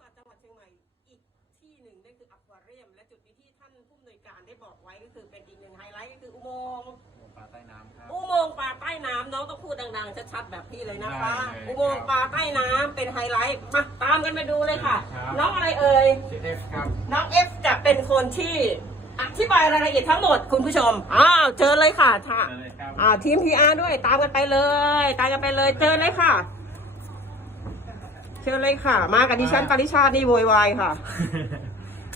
สัตว์จังหวัดเชียงใหม่อีกที่หนึ่งนั่นคืออควาเรียม และจุดนี้ที่ท่านผู้อำนวยการได้บอกไว้ก็คือเป็นอีกหนึ่งไฮไลท์ก็คืออุโมงค์ปลาใต้น้ำครับ อุโมงค์ปลาใต้น้ำน้องต้องพูดดังๆชัดๆแบบพี่เลยนะคะ ได้เลยอุโมงค์ปลาใต้น้ำเป็นไฮไลท์มาตามกันไปดูเลยค่ะ ครับ น้องอะไรเอ่ยชื่อเอฟครับ น้องเอฟจะเป็นคนที่อธิบายรายละเอียดทั้งหมดคุณผู้ชมอ้าวเจอเลยค่ะค่ะเชิญเลยครับ อ่าทีมพีอาร์ด้วยตามกันไปเลย ตามกันไปเลยเจอเลยค่ะ เชิญเลยค่ะ มากับดิฉันปริชาตินี่โวยวายค่ะ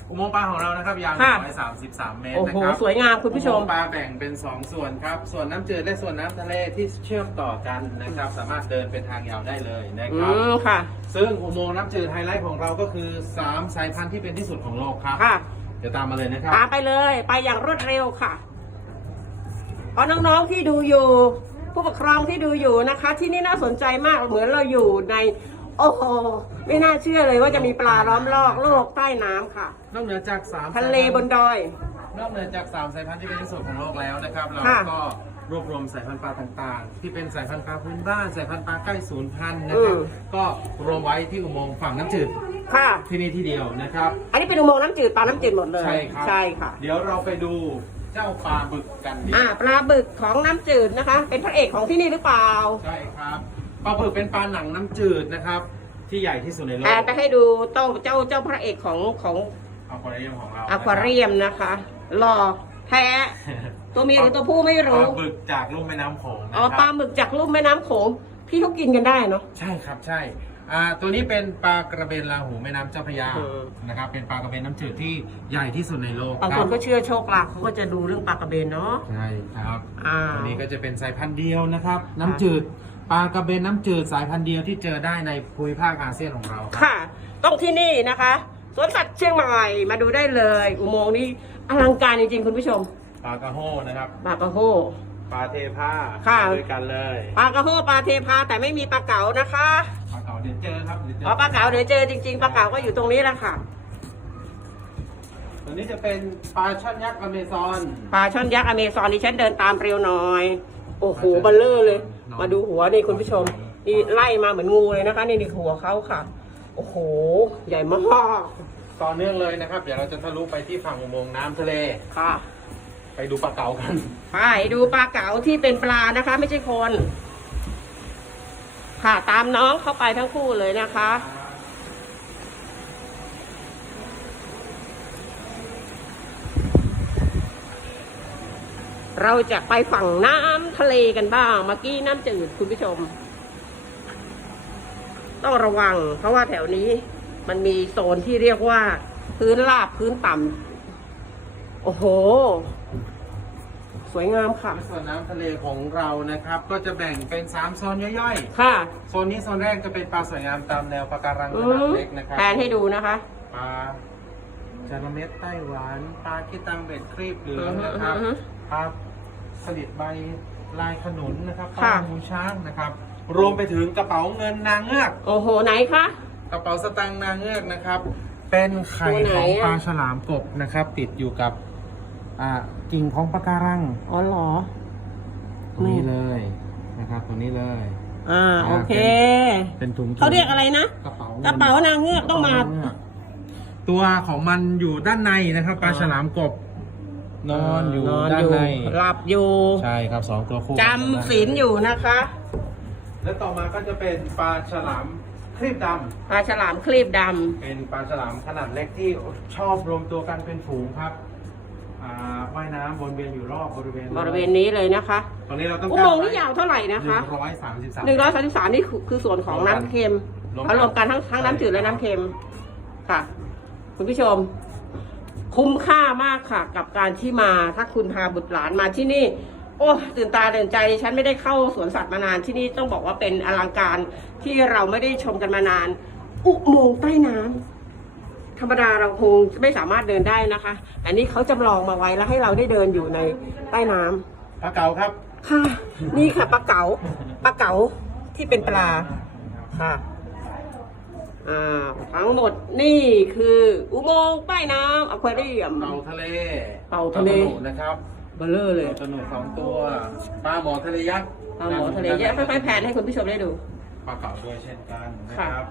อุโมงค์ปลาของเรานะครับยาวค่ะ133 เมตรโอ้นะโหครับสวยงามคุณผู้ชม อุโงค์ปลาแบ่งเป็น 2 ส่วนครับ ส่วนน้ำจืดและส่วนน้ำทะเลที่เชื่อมต่อกันนะครับ สามารถเดินเป็นทางยาวได้เลยนะอืครับ มค่ะ ซึ่งอุโมงค์น้ำจืดไฮไลท์ของเราก็คือ 3 สายพันธุ์ที่เป็นที่สุดของโลกครับ ค่ะ เดี๋ยวตามมาเลยนะครับ ตามไปเลยไปอย่างรวดเร็วค่ะเพราะน้องๆที่ดูอยู่ ผู้ปกครองที่ดูอยู่นะคะ ที่นี่น่าสนใจมากเหมือนเราอยู่ใน โอ้โห ไม่น่าเชื่อเลยว่าจะมีปลาล้อมรอบโลกใต้น้ำค่ะ นอกเหนือจาก3ทะเลบนดอย นอกเหนือจาก3สายพันธุ์ที่เป็นที่สุดของโลกแล้วนะครับ เราค่ะ ก็รวบรวมสายพันธุ์ปลาต่างๆ ที่เป็นสายพันธุ์ปลาพื้นบ้าน สายพันธุ์ปลาใกล้สูญพันธุ์นะครับ ก็รวมไว้ที่อุโมงค์ฝั่งน้ำจืดค่ะ ที่นี่ที่เดียวนะครับ อันนี้เป็นอุโมงค์น้ำจืดปลาน้ำจืดหมดเลยใช่ครับใช่ค่ะ เดี๋ยวเราไปดูเจ้าปลาบึกกันดีอ่าปลาบึกของน้ำจืดนะคะ เป็นพระเอกของที่นี่หรือเปล่า ใช่ครับ ปลาบึกเป็นปลาหนังน้ำจืดนะครับ ที่ใหญ่ที่สุดในโลกแอนไปให้ดูเจ้าเจ้าเจ้าพระเอกของของอควาเรียมของเราอควาเรียมนะคะหล่อแท้ ตัวเมียหรือตัวผู้ไม่ปรู้ ลาบึกจากลุ่มแม่น้ำโขงนะอ๋อคปลารับหมึกจากลุ่มแม่น้ำโขง พี่เขากินกันได้เนาะ ใช่ครับใช่อ่าตัวนี้เป็นปลากระเบนลาหูแม่น้ำเจ้าพระยาเออนะครับ เป็นปลากระเบนน้ำจืดที่ใหญ่ที่สุดในโลกบางคครันก็เชื่อโชคลาภเขาก็จะดูเรื่องปลากระเบนเนาะใช่ครับ อ่า ตัวนี้ก็จะเป็นสายพันธุ์เดียวนะครับ น้ำจืด ปลากระเบนน้ำจืดสายพันธุ์เดียวที่เจอได้ในภูมิภาคอาเซียนของเราครับ ค่ะ ต้องที่นี่นะคะสวนสัตว์เชียงใหม่มาดูได้เลย อุโมงค์นี้อลังการจริงๆ คุณผู้ชมปลากระโฮนะครับ ปลากระโฮ ปลาเทผ้าค่ะ ด้วยกันเลยปลากระโฮปลาเทพาแต่ไม่มีปลาเก๋านะคะปลาเก๋าเดี๋ยวเจอครับเดี๋ยวเจออ๋อปลาเก๋าเดี๋ยวเจอจริงๆปลาเก๋าก็อยู่ตรงนี้แหละค่ะตัวนี้จะเป็นปลาช่อนยักษ์อเมซอน ปลาช่อนยักษ์อเมซอนดิฉันเดินตามเร็วหน่อย โอ้โหเบัลเลอร์เลย มาดูหัวนี่คุณผู้ชม นี่ไล่มาเหมือนงูเลยนะคะนี่นี่หัวเขาค่ะ โอ้โห ใหญ่มากต่อเนื่องเลยนะครับ เดี๋ยวเราจะทะลุไปที่ฝั่งอุโมงค์น้ำทะเล ค่ะ ไปดูปลาเก๋ากัน ไปดูปลาเก๋าที่เป็นปลานะคะ ไม่ใช่คน ค่ะตามน้องเข้าไปทั้งคู่เลยนะคะ เราจะไปฝั่งน้ำทะเลกันบ้าง เมื่อกี้น้ำจืดคุณผู้ชม ต้องระวัง เพราะว่าแถวนี้ มันมีโซนที่เรียกว่า พื้นราบพื้นต่ำโอ้โห สวยงามค่ะ ส่วนน้ำทะเลของเรานะครับ ก็จะแบ่งเป็น3โซนย่อยค่ะ ๆ โซนนี้โซนแรกจะเป็นปลาสวยงามตามแนวปะการังอืขนาดมเล็กนะครับแทนให้ดูนะคะ ปลาจาระเม็ดไต้หวัน ปลาคิตังเบ็ดครีบเหลืองนะครับอือฮึ ปลา สลิดใบลายขนุนนะครับปค่ะลาหูช้างนะครับ รวมไปถึงกระเป๋าเงินนางเงือก โอ้โหไหนคะ กระเป๋าสตางค์นางเงือกนะครับ เป็นไข่ตัวไหนของอะ ปลาฉลามกบนะครับ ติดอยู่กับอ่ากิ่งของปะการังอ๋อเหรอ ตรงนี้เลยนะครับตรงนี้เลย อ่าโอเค เป็นถุงเขาเรียกอะไรนะ กระเป๋ากระเป๋านางเงือกต้องมากระเป๋นงเงือกตัวของมันอยู่ด้านในนะครับ ปลาอ่าฉลามกบ นอนอยู่นอนด้าอนยู่ในหลับอยู่ใช่ครับสองตัวคู่จำศีลอยู่นะคะและต่อมาก็จะเป็นปลาฉลามครีบดำปลาฉลามครีบดเป็นปลาฉลามขนาดเล็กที่ชอบรวมตัวกันเป็นฝูงครับอ่าว่ายน้ำวนเวียนอยู่รอบบริเวณำบริเวณนี้เลยนะคะตรงนี้เราต้องอุการโมงค์นี่ยาวเท่าไหร่นะคะหนึ่งร้อยสามสิบสามหนึ่งร้อยสามสิบสามนี่คือคือส่วนของน้ำเค็มรวมกันเขารวมกันทั้งทั้งน้ำจืดและน้ำเค็มค่ะ คุณผู้ชม คุ้มค่ามากค่ะ กับการที่มาถ้าคุณพาบุตรหลานมาที่นี่ โอ้ตื่นตาตื่นใจดิฉันไม่ได้เข้าสวนสัตว์มานานที่นี่ต้องบอกว่าเป็นอลังการที่เราไม่ได้ชมกันมานาน อุโมงค์ใต้น้ำธรรมดาเราคงไม่สามารถเดินได้นะคะ อันนี้เขาจำลองมาไว้แล้วให้เราได้เดินอยู่ในใต้น้ำปลาเก๋าครับ ค่ะ นี่ค่ะปลาเก๋าปลาเก๋าที่เป็นปลาค่ะ อ่าทั้งหมดนี่คืออุโมงค์ใต้น้ำอควาเรียม เต่าทะเลเต่าทะเลปหนุนะครับเบลเลอร์เลยเต่าตะหนุสองตัว ปลาหมอทะเลยักษ์ปลาหมอทะเลเยอะค่อยๆแผนให้คุณผู้ชมได้ดู ปลาเก๋าด้วยเช่นกันนะค่ะครับ